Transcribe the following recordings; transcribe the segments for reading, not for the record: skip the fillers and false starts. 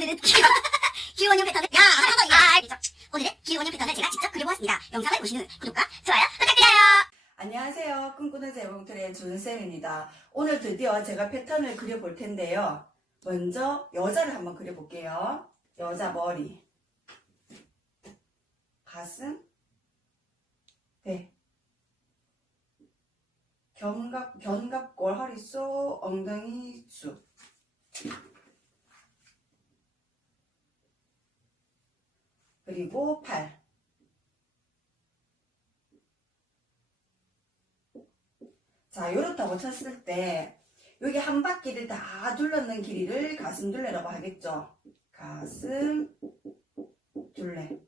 오늘은 기원형 패턴을 오늘은 기원형 패턴을 제가 직접 그려보았습니다. 영상을 보신 후 구독과 좋아요 부탁드려요. 안녕하세요. 꿈꾸는 재봉틀의 준쌤입니다. 오늘 드디어 제가 패턴을 그려볼 텐데요. 먼저 여자를 한번 그려볼게요. 여자 머리, 가슴, 배, 견갑골, 허리소, 엉덩이 수, 그리고 팔. 자, 요렇다고 쳤을 때 여기 한 바퀴를 다 둘러는 길이를 가슴 둘레라고 하겠죠. 가슴 둘레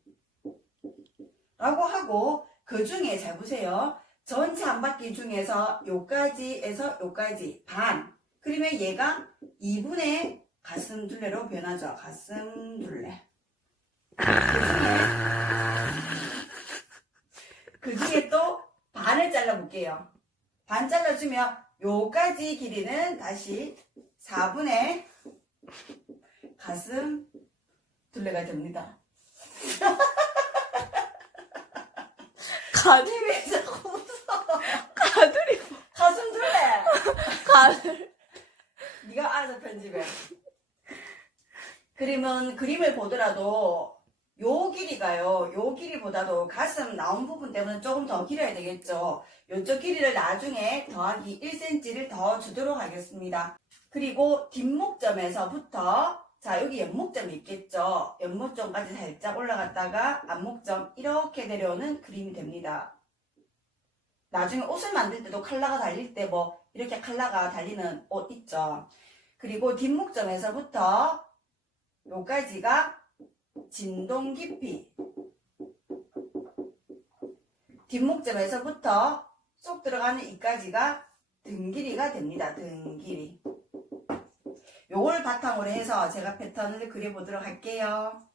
라고 하고, 그 중에 잘 보세요. 전체 한 바퀴 중에서 요까지에서 요까지 반, 그러면 얘가 2분의 가슴 둘레로 변하죠. 가슴 둘레. 그 중에 또 반을 잘라볼게요. 반 잘라주면 요까지 길이는 다시 4분의 가슴 둘레가 됩니다. 가들이 자꾸 무서워. 가들이 가슴 둘레. 가들 네가 알아서 편집해. 그러면 그림을 보더라도 요 길이가요, 요 길이보다도 가슴 나온 부분 때문에 조금 더 길어야 되겠죠. 요쪽 길이를 나중에 더하기 1cm를 더 주도록 하겠습니다. 그리고 뒷목점에서부터, 자, 여기 옆목점이 있겠죠. 옆목점까지 살짝 올라갔다가 앞목점 이렇게 내려오는 그림이 됩니다. 나중에 옷을 만들 때도 컬러가 달릴 때 뭐 이렇게 컬러가 달리는 옷 있죠. 그리고 뒷목점에서부터 요까지가 진동 깊이, 뒷목점에서부터 쏙 들어가는 이까지가 등 길이가 됩니다. 등 길이. 요걸 바탕으로 해서 제가 패턴을 그려보도록 할게요.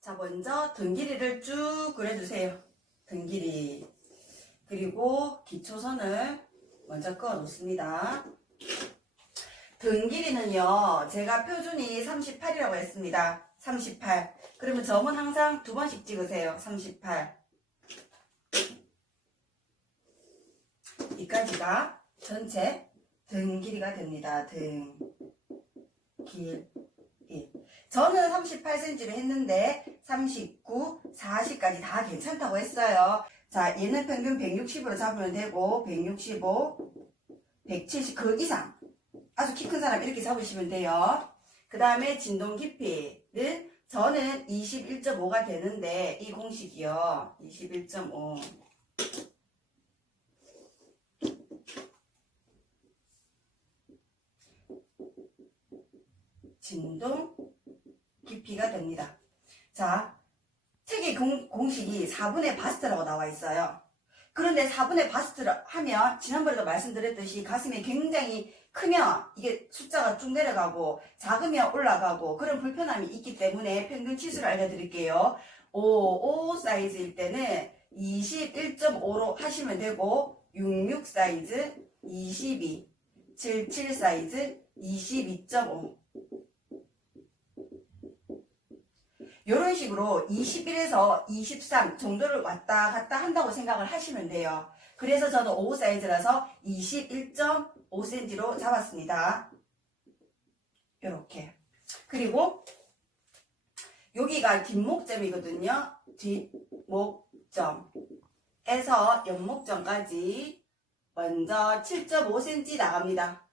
자, 먼저 등 길이를 쭉 그려주세요. 등 길이. 그리고 기초선을 먼저 그어 놓습니다. 등 길이는요, 제가 표준이 38이라고 했습니다. 38. 그러면 점은 항상 2번씩 찍으세요. 38. 이까지가 전체 등 길이가 됩니다. 등 길이. 저는 38cm로 했는데 39, 40까지 다 괜찮다고 했어요. 자, 얘는 평균 160으로 잡으면 되고 165, 170 그 이상 아주 키 큰 사람 이렇게 잡으시면 돼요. 그 다음에 진동 깊이를 저는 21.5가 되는데 이 공식이요. 21.5. 진동 깊이가 됩니다. 자, 책의 공식이 4분의 바스트라고 나와 있어요. 그런데 4분의 바스트를 하면 지난번에도 말씀드렸듯이 가슴이 굉장히 크면 이게 숫자가 쭉 내려가고 작으면 올라가고 그런 불편함이 있기 때문에 평균 치수를 알려드릴게요. 55 사이즈일 때는 21.5로 하시면 되고, 66 사이즈 22, 77 사이즈 22.5. 이런 식으로 21에서 23 정도를 왔다 갔다 한다고 생각을 하시면 돼요. 그래서 저는 55 사이즈라서 21.5cm로 잡았습니다. 이렇게. 그리고 여기가 뒷목점이거든요. 뒷목점에서 옆목점까지 먼저 7.5cm 나갑니다.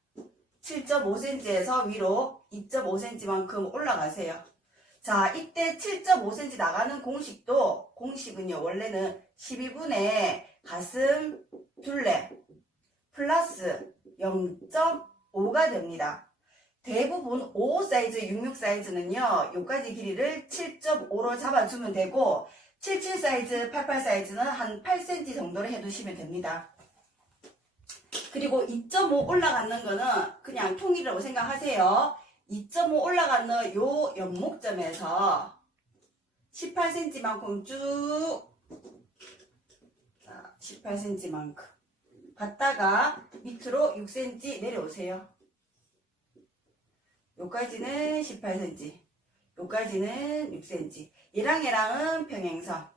7.5cm에서 위로 2.5cm만큼 올라가세요. 자, 이때 7.5cm 나가는 공식은요, 원래는 12분의 가슴 둘레 플러스 0.5가 됩니다. 대부분 55 사이즈, 66 사이즈는요, 요까지 길이를 7.5로 잡아주면 되고, 77 사이즈, 88 사이즈는 한 8cm 정도로 해두시면 됩니다. 그리고 2.5 올라가는 거는 그냥 통일이라고 생각하세요. 2.5 올라가는 요 옆목점에서 18cm만큼 쭉, 자, 18cm만큼 갔다가 밑으로 6cm 내려오세요. 요까지는 18cm, 요까지는 6cm. 얘랑은 평행선.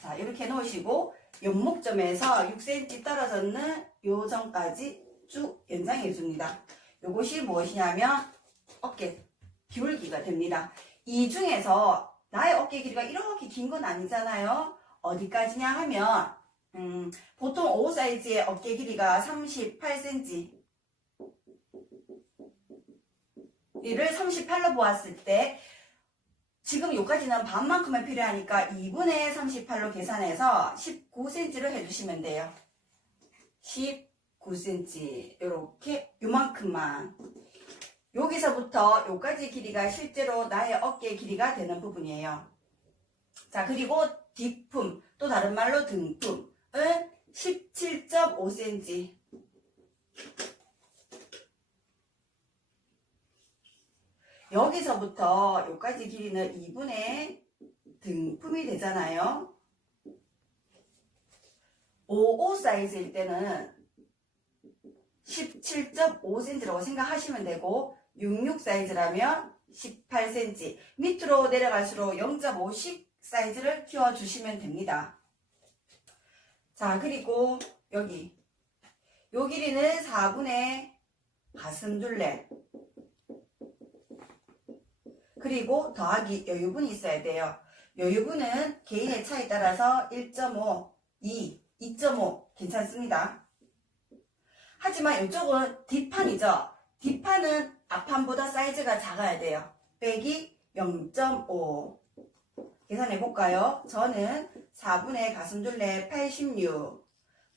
자, 이렇게 놓으시고 연목점에서 6cm 떨어졌는 요 점까지 쭉 연장해 줍니다. 요것이 무엇이냐면 어깨 기울기가 됩니다. 이 중에서 나의 어깨 길이가 이렇게 긴 건 아니잖아요. 어디까지냐 하면 보통 5 사이즈의 어깨 길이가 38cm. 이를 38로 보았을 때 지금 여기까지는 반만큼만 필요하니까 2분의 38로 계산해서 19cm를 해주시면 돼요. 19cm 이렇게 요만큼만. 여기서부터 여기까지 길이가 실제로 나의 어깨 길이가 되는 부분이에요. 자, 그리고 뒷품, 또 다른 말로 등품은 17.5cm. 여기서부터 여기까지 길이는 2분의 등품이 되잖아요. 55 사이즈일 때는 17.5cm라고 생각하시면 되고 66 사이즈라면 18cm. 밑으로 내려갈수록 0.5씩 사이즈를 키워주시면 됩니다. 자, 그리고 여기 요 길이는 4분의 가슴둘레, 그리고 더하기 여유분이 있어야 돼요. 여유분은 개인의 차에 따라서 1.5, 2, 2.5 괜찮습니다. 하지만 이쪽은 뒷판이죠. 뒷판은 앞판보다 사이즈가 작아야 돼요. 빼기 0.5. 계산해 볼까요? 저는 4분의 가슴둘레 86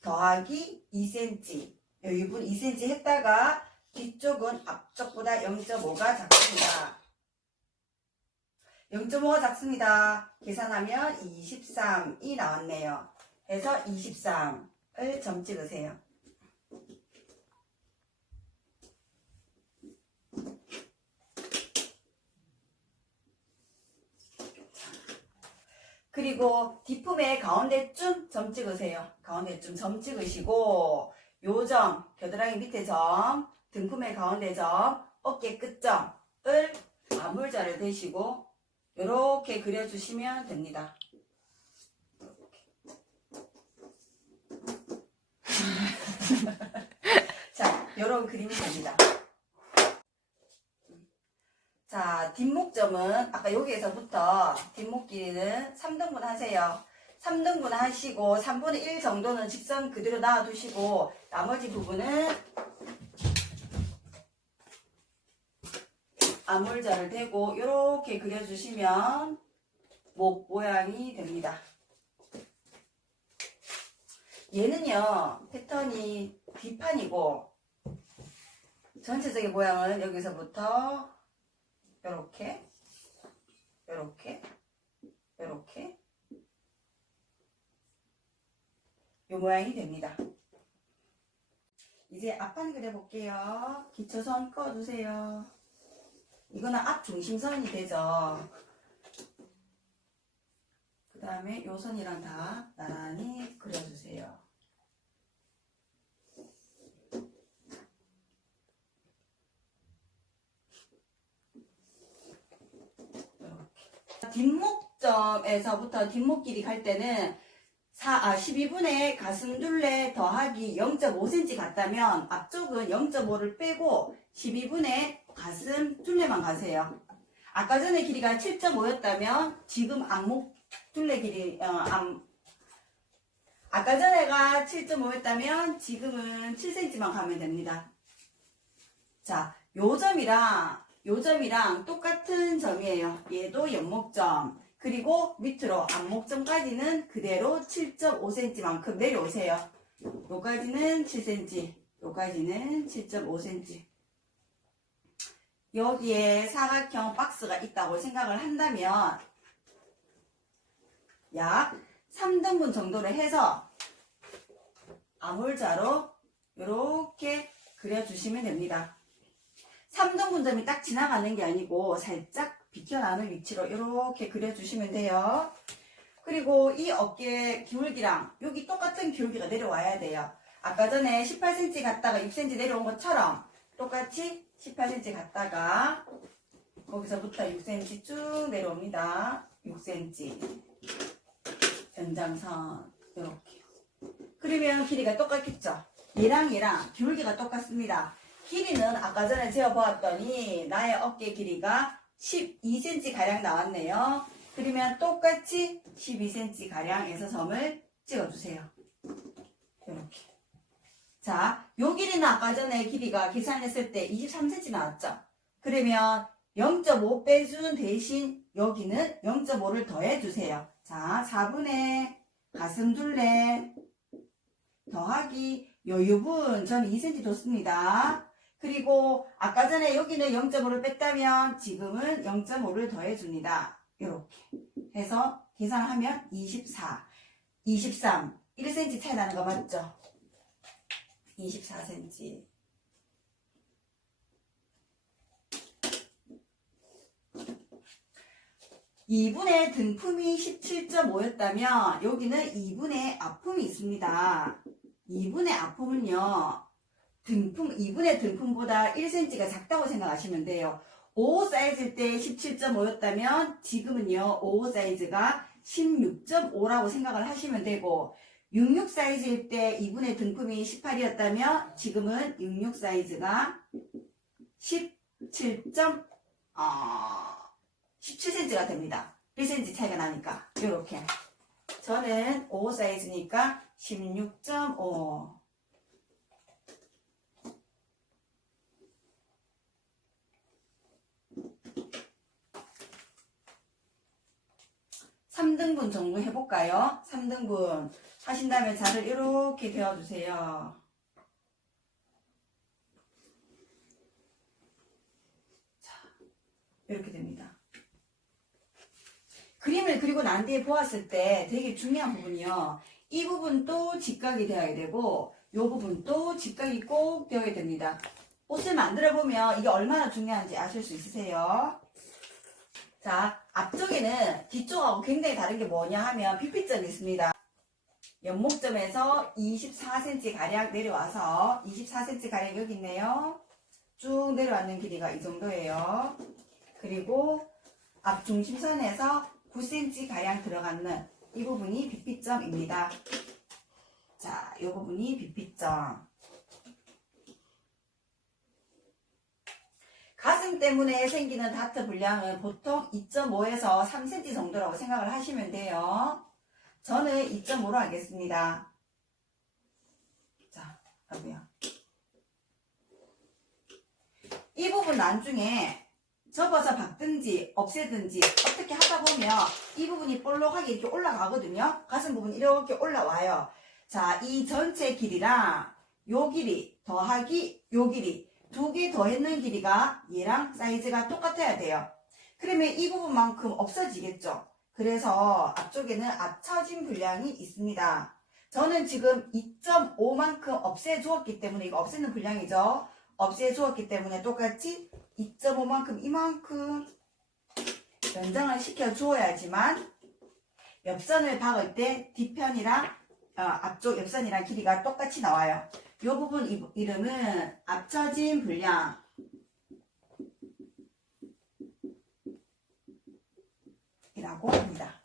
더하기 2cm, 여유분 2cm 했다가 뒤쪽은 앞쪽보다 0.5가 작습니다. 0.5가 작습니다. 계산하면 23이 나왔네요. 해서 23을 점 찍으세요. 그리고 뒷품의 가운데쯤 점 찍으세요. 가운데쯤 점 찍으시고 요 점, 겨드랑이 밑에 점, 등품의 가운데 점, 어깨 끝점을 아물자를 대시고 이렇게 그려주시면 됩니다. 자, 이런 그림이 됩니다. 자, 뒷목점은 아까 여기에서부터 뒷목 길이는 3등분 하세요. 3등분 하시고 3분의 1 정도는 직선 그대로 놔두시고 나머지 부분은 아물자를 대고 이렇게 그려주시면 목 모양이 됩니다. 얘는요, 패턴이 뒷판이고 전체적인 모양은 여기서부터 요렇게, 요렇게, 요렇게 요 모양이 됩니다. 이제 앞판 그려볼게요. 기초선 꺼주세요. 이거는 앞 중심선이 되죠. 그 다음에 요 선이랑 다 나란히 그려주세요. 뒷목점에서부터 뒷목 길이 갈 때는 12분의 가슴둘레 더하기 0.5cm 같다면 앞쪽은 0.5를 빼고 12분의 가슴둘레만 가세요. 아까 전에 길이가 7.5였다면 지금 앞목 둘레 길이 아까 전에가 7.5였다면 지금은 7cm만 가면 됩니다. 자, 요 점이랑 똑같은 점이에요. 얘도 연목점. 그리고 밑으로 앞목점까지는 그대로 7.5cm만큼 내려오세요. 요까지는 7cm, 요까지는 7.5cm. 여기에 사각형 박스가 있다고 생각을 한다면 약 3등분 정도를 해서 아물자로 이렇게 그려주시면 됩니다. 3등분 점이 딱 지나가는 게 아니고 살짝 비켜나는 위치로 이렇게 그려주시면 돼요. 그리고 이 어깨 기울기랑 여기 똑같은 기울기가 내려와야 돼요. 아까 전에 18cm 갔다가 6cm 내려온 것처럼 똑같이 18cm 갔다가 거기서부터 6cm 쭉 내려옵니다. 6cm 연장선 이렇게. 그러면 길이가 똑같겠죠? 얘랑 기울기가 똑같습니다. 길이는 아까 전에 재어보았더니 나의 어깨 길이가 12cm 가량 나왔네요. 그러면 똑같이 12cm 가량에서 점을 찍어주세요. 이렇게. 자, 요 길이는 아까 전에 길이가 계산했을 때 23cm 나왔죠? 그러면 0.5 빼준 대신 여기는 0.5를 더해주세요. 자, 4분의 가슴둘레 더하기 요 유분 저는 2cm 줬습니다. 그리고 아까 전에 여기는 0.5를 뺐다면 지금은 0.5를 더해줍니다. 이렇게 해서 계산하면 24, 23, 1cm 차이 나는 거 맞죠? 24cm. (2분의) 등품이 17.5였다면 여기는 (2분의) 아픔이 있습니다. 2분의 아픔은요, 2분의 등품보다 1cm가 작다고 생각하시면 돼요. 55 사이즈일 때 17.5였다면 지금은요 55 사이즈가 16.5라고 생각을 하시면 되고, 66 사이즈일 때 2분의 등품이 18이었다면 지금은 66 사이즈가 17cm가 됩니다. 1cm 차이가 나니까 이렇게. 저는 55 사이즈니까 16.5. 3등분 정도 해볼까요? 3등분 하신 다음에 자를 이렇게 대어주세요. 자, 이렇게 됩니다. 그림을 그리고 난 뒤에 보았을 때 되게 중요한 부분이요. 이 부분도 직각이 되어야 되고 이 부분도 직각이 꼭 되어야 됩니다. 옷을 만들어 보면 이게 얼마나 중요한지 아실 수 있으세요? 자, 앞쪽에는 뒤쪽하고 굉장히 다른 게 뭐냐 하면 빗빗점이 있습니다. 연목점에서 24cm 가량 내려와서 24cm 가량 여기 있네요. 쭉 내려왔는 길이가 이 정도예요. 그리고 앞 중심선에서 9cm 가량 들어가는 이 부분이 빗빗점입니다. 자, 이 부분이 빗빗점. 가슴 때문에 생기는 다트 분량은 보통 2.5에서 3cm 정도라고 생각을 하시면 돼요. 저는 2.5로 하겠습니다. 자, 여기요. 이 부분 나중에 접어서 박든지 없애든지 어떻게 하다 보면 이 부분이 볼록하게 이렇게 올라가거든요. 가슴 부분이 이렇게 올라와요. 자, 이 전체 길이랑 요 길이 더하기 요 길이 두 개 더했는 길이가 얘랑 사이즈가 똑같아야 돼요. 그러면 이 부분만큼 없어지겠죠. 그래서 앞쪽에는 앞처진 분량이 있습니다. 저는 지금 2.5만큼 없애주었기 때문에 이거 없애는 분량이죠. 없애주었기 때문에 똑같이 2.5만큼 이만큼 연장을 시켜주어야지만 옆선을 박을 때 뒷편이랑 앞쪽 옆선이랑 길이가 똑같이 나와요. 이 부분 이름은 앞처진 분량. 이라고 합니다.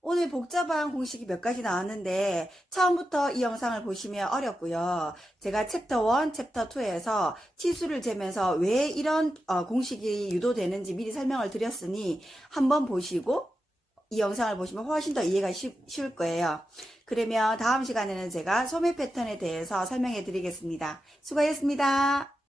오늘 복잡한 공식이 몇 가지 나왔는데 처음부터 이 영상을 보시면 어렵고요. 제가 챕터 1, 챕터 2에서 치수를 재면서 왜 이런 공식이 유도되는지 미리 설명을 드렸으니 한번 보시고 이 영상을 보시면 훨씬 더 이해가 쉬울 거예요. 그러면 다음 시간에는 제가 소매 패턴에 대해서 설명해 드리겠습니다. 수고하셨습니다.